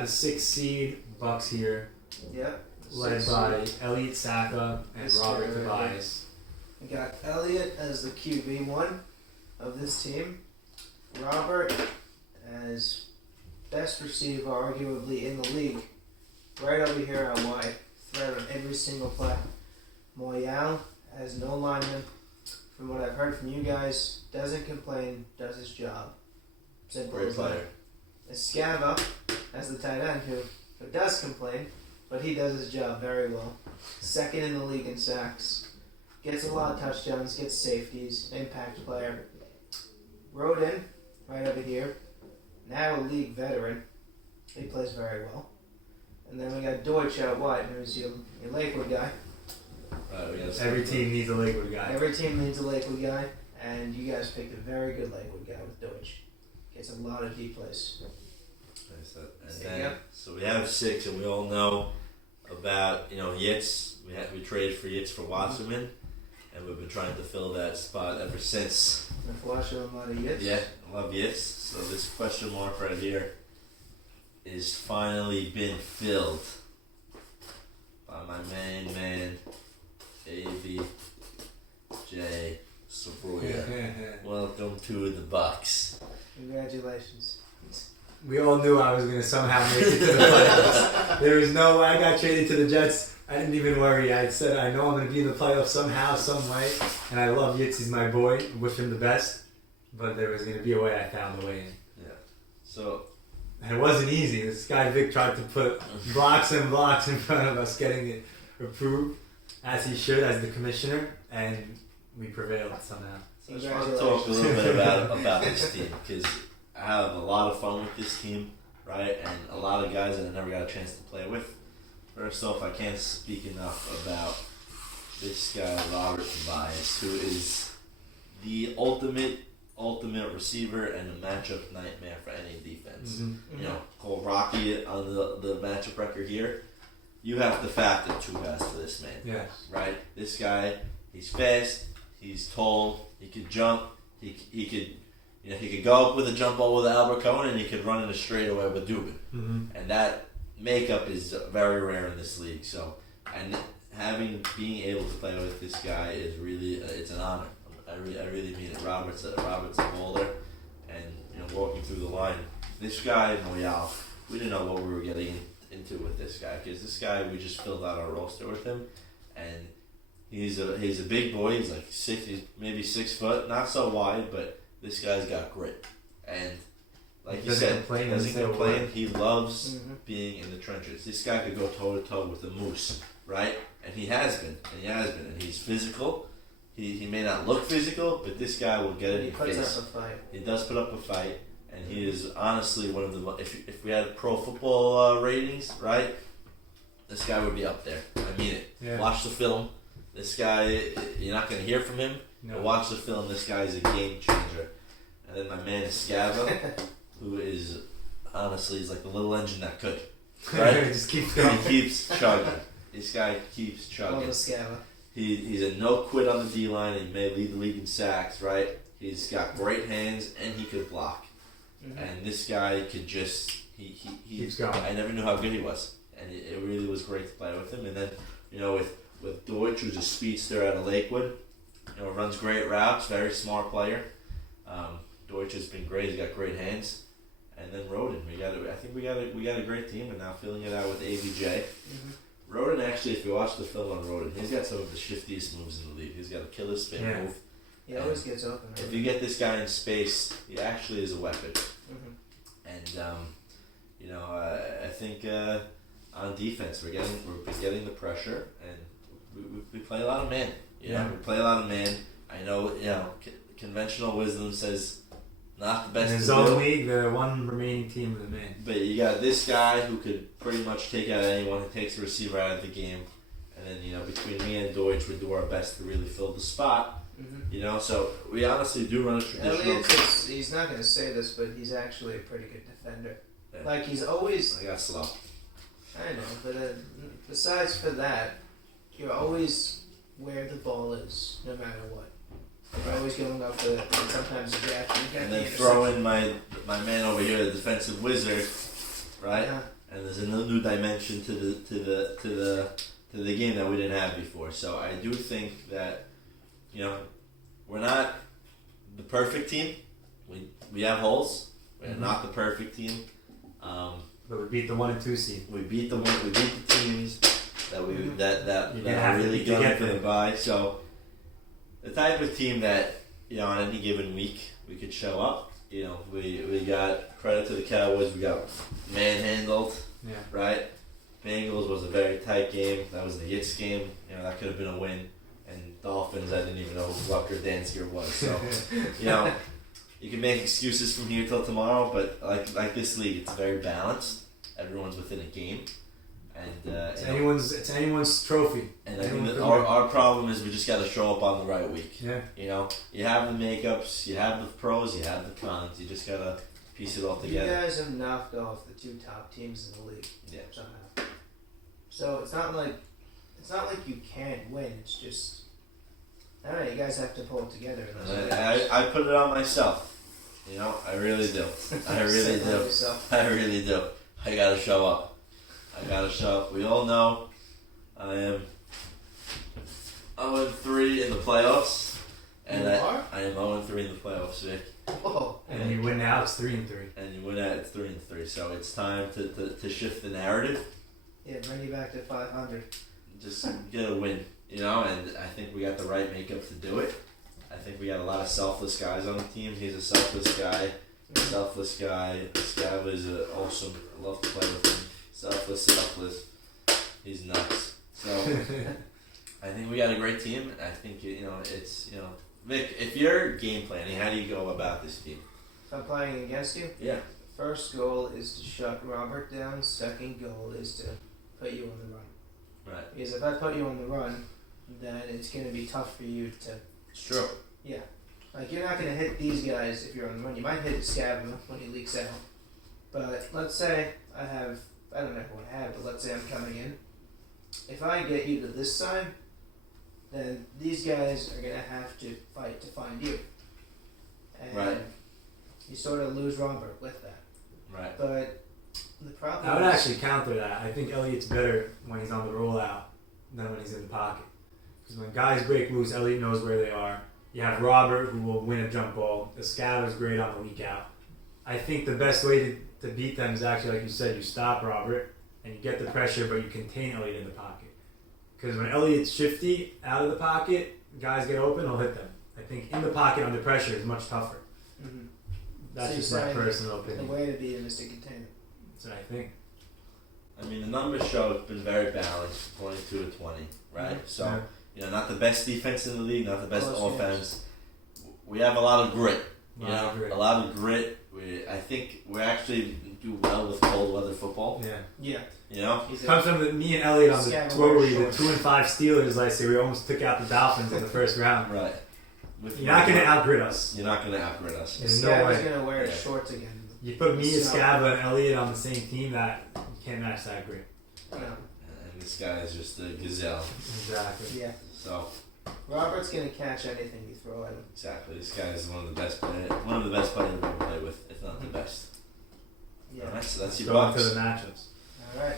The 6th seed Bucks here, Yep. led by Elliott Saka and Yes, Robert sir. Tobias. We got Elliott as the QB1 of this team. Robert as best receiver, arguably in the league. Right over here on wide, threat on every single play. Moyal as no lineman. From what I've heard from you guys, doesn't complain, does his job. Simple Great as that. player. Escava as the tight end who does complain, but he does his job very well. Second in the league in sacks. Gets a lot of touchdowns, gets safeties, impact player. Rodin, right over here, now a league veteran. He plays very well. And then we got Deutsch out wide, who's your Lakewood guy. Every team needs a Lakewood guy. Every team needs a Lakewood guy, and you guys picked a very good Lakewood guy with Deutsch. Gets a lot of deep plays. So we have 6, and we all know about Yitz. We traded for Yitz for Wasserman, and we've been trying to fill that spot ever since. I've watched a lot of Yitz. Yeah, I love Yitz. So this question mark right here is finally been filled by my main man, AVJ Sabruya. Welcome to the Bucks. Congratulations. We all knew I was going to somehow make it to the playoffs. There was no way I got traded to the Jets. I didn't even worry. I said, I know I'm going to be in the playoffs somehow, some way. And I love Yitz. He's my boy. Wish him the best. But there was going to be a way. I found a way in. Yeah. So. And it wasn't easy. This guy Vic tried to put blocks and blocks in front of us getting it approved, as he should, as the commissioner. And we prevailed somehow. So I just want to talk a little bit about this team, because I have a lot of fun with this team, right? And a lot of guys that I never got a chance to play with. First off, I can't speak enough about this guy, Robert Tobias, who is the ultimate receiver and a matchup nightmare for any defense. Mm-hmm. Call Rocky on the matchup record here. You have to factor 2 guys for this man. Yeah. Right? This guy, he's fast, he's tall, he could jump, he could go up with a jump ball with Albert Cohen, and he could run in a straightaway with Dubin. Mm-hmm. And that makeup is very rare in this league. So, and being able to play with this guy is really it's an honor. I really mean it. Robert's a bowler, and walking through the line, this guy Moyal, we didn't know what we were getting into with this guy, because this guy, we just filled out our roster with him, and he's a big boy. He's like 6, he's maybe 6 foot, not so wide, but this guy's got grit, and like you said, doesn't complain. He loves being in the trenches. This guy could go toe to toe with a moose, right? And he has been, and he's physical. He may not look physical, but this guy will get it in your face. He puts up a fight. He does put up a fight, and he is honestly one of the. If we had pro football ratings, right, this guy would be up there. I mean it. Yeah. Watch the film. This guy, you're not going to hear from him. No. But watch the film. This guy is a game changer. And then my man Scava, who is honestly is like the little engine that could. Right? Just keeps going. He keeps chugging. This guy keeps chugging. Love the Scava. He's a no quit on the D line. He may lead the league in sacks, right? He's got great hands, and he could block. Mm-hmm. And this guy could just he keeps going. I never knew how good he was, and it really was great to play with him. And then with Deutsch, who's a speedster out of Lakewood, runs great routes, very smart player. Deutsch has been great. He's got great hands. And then Rodin, I think we got a great team, and now filling it out with AVJ. Mm-hmm. Rodin, actually, if you watch the film on Rodin, he's got some of the shiftiest moves in the league. He's got a killer spin move. He always gets open. Right? If you get this guy in space, he actually is a weapon. Mm-hmm. And I think on defense we've been getting the pressure, and we play a lot of man. We play a lot of man. I know conventional wisdom says not the best in in his the own world. league, the one remaining team with a man. But you got this guy who could pretty much take out anyone who takes the receiver out of the game. And then, between me and Deutsch, we do our best to really fill the spot. Mm-hmm. So we honestly do run a traditional... Elliott, he's not going to say this, but he's actually a pretty good defender. Yeah. Like, he's always... I got slow. I know, but besides for that, you're always where the ball is, no matter what. You're always going up for it, and sometimes you got And then throw in my man over here, the defensive wizard, right? Yeah. and there's a new dimension to the game that we didn't have before. So I do think that, we're not the perfect team. We have holes. We're not the perfect team. But we beat the 1 and 2 seed. We beat the teams that that You're are really to gunning for the bye. So the type of team that on any given week we could show up. We got credit to the Cowboys. We got manhandled. Yeah. Right. Bengals was a very tight game. That was the Hits game. That could have been a win. And Dolphins, I didn't even know who Rucker Dansker was. So you can make excuses from here till tomorrow, but like this league, it's very balanced. Everyone's within a game, and it's anyone's trophy. And I think that our problem is we just got to show up on the right week. Yeah. You have the makeups, you have the pros, you have the cons. You just gotta piece it all together. You guys have knocked off the 2 top teams in the league. Yeah. Somehow. So it's not like you can't win. It's just, I don't know. You guys have to pull it together. I put it on myself. I really do. I really do. I really do. I gotta show up. We all know I am 0-3 in the playoffs. And I am 0-3 in the playoffs, Vic. Whoa. And you win out, it's 3-3. And you win out, it's 3-3. So it's time to shift the narrative. Yeah, bring you back to 500. Just get a win, and I think we got the right makeup to do it. I think we got a lot of selfless guys on the team. He's a selfless guy. Scab is awesome. I love to play with him. Selfless. He's nuts. So I think we got a great team. I think it's Vic. If you're game planning, how do you go about this team? If I'm playing against you, Yeah. first goal is to shut Robert down. Second goal is to put you on the run. Right. Because if I put you on the run, then it's going to be tough for you to. It's true. Yeah. Like, you're not going to hit these guys if you're on the run. You might hit Scab when he leaks out. But let's say I don't know who I have, but let's say I'm coming in. If I get you to this side, then these guys are going to have to fight to find you. And Right. you sort of lose Robert with that. Right. But the problem I would is, actually counter that. I think Elliott's better when he's on the rollout than when he's in the pocket. Because when guys break loose, Elliott knows where they are. You have Robert, who will win a jump ball. The Scab is great on the week out. I think the best way to beat them is actually, like you said, you stop Robert and you get the pressure, but you contain Elliott in the pocket. Because when Elliott's shifty out of the pocket, guys get open, he'll hit them. I think in the pocket under pressure is much tougher. Mhm. That's So just you're my saying personal the opinion. way to beat him is to contain him. That's what I think. I mean, the numbers show it's been very balanced, 22-20, right? Mhm. So, not the best defense in the league, not the best Close offense. We have a lot of grit. A lot of grit. A lot of grit. I think we actually do well with cold weather football. Yeah. Yeah. He's Comes from me and Elliott on the Scab tour wears where the shorts. 2-5 Steelers last year. We almost took out the Dolphins in the first round. Right. You're not going to outgrit us. You're not going to outgrid us. There's no Scab is way. going to wear his Yeah. shorts again. You put me, So- Scaba, and Elliott on the same team, that you can't match that grit. No. And this guy is just a gazelle. Exactly. Yeah. So, Robert's going to catch anything you throw at him. exactly. This guy is one of the best players I've ever played with, if not the best. Yeah. Alright, so that's your Going to Bucks. the matchups. All right.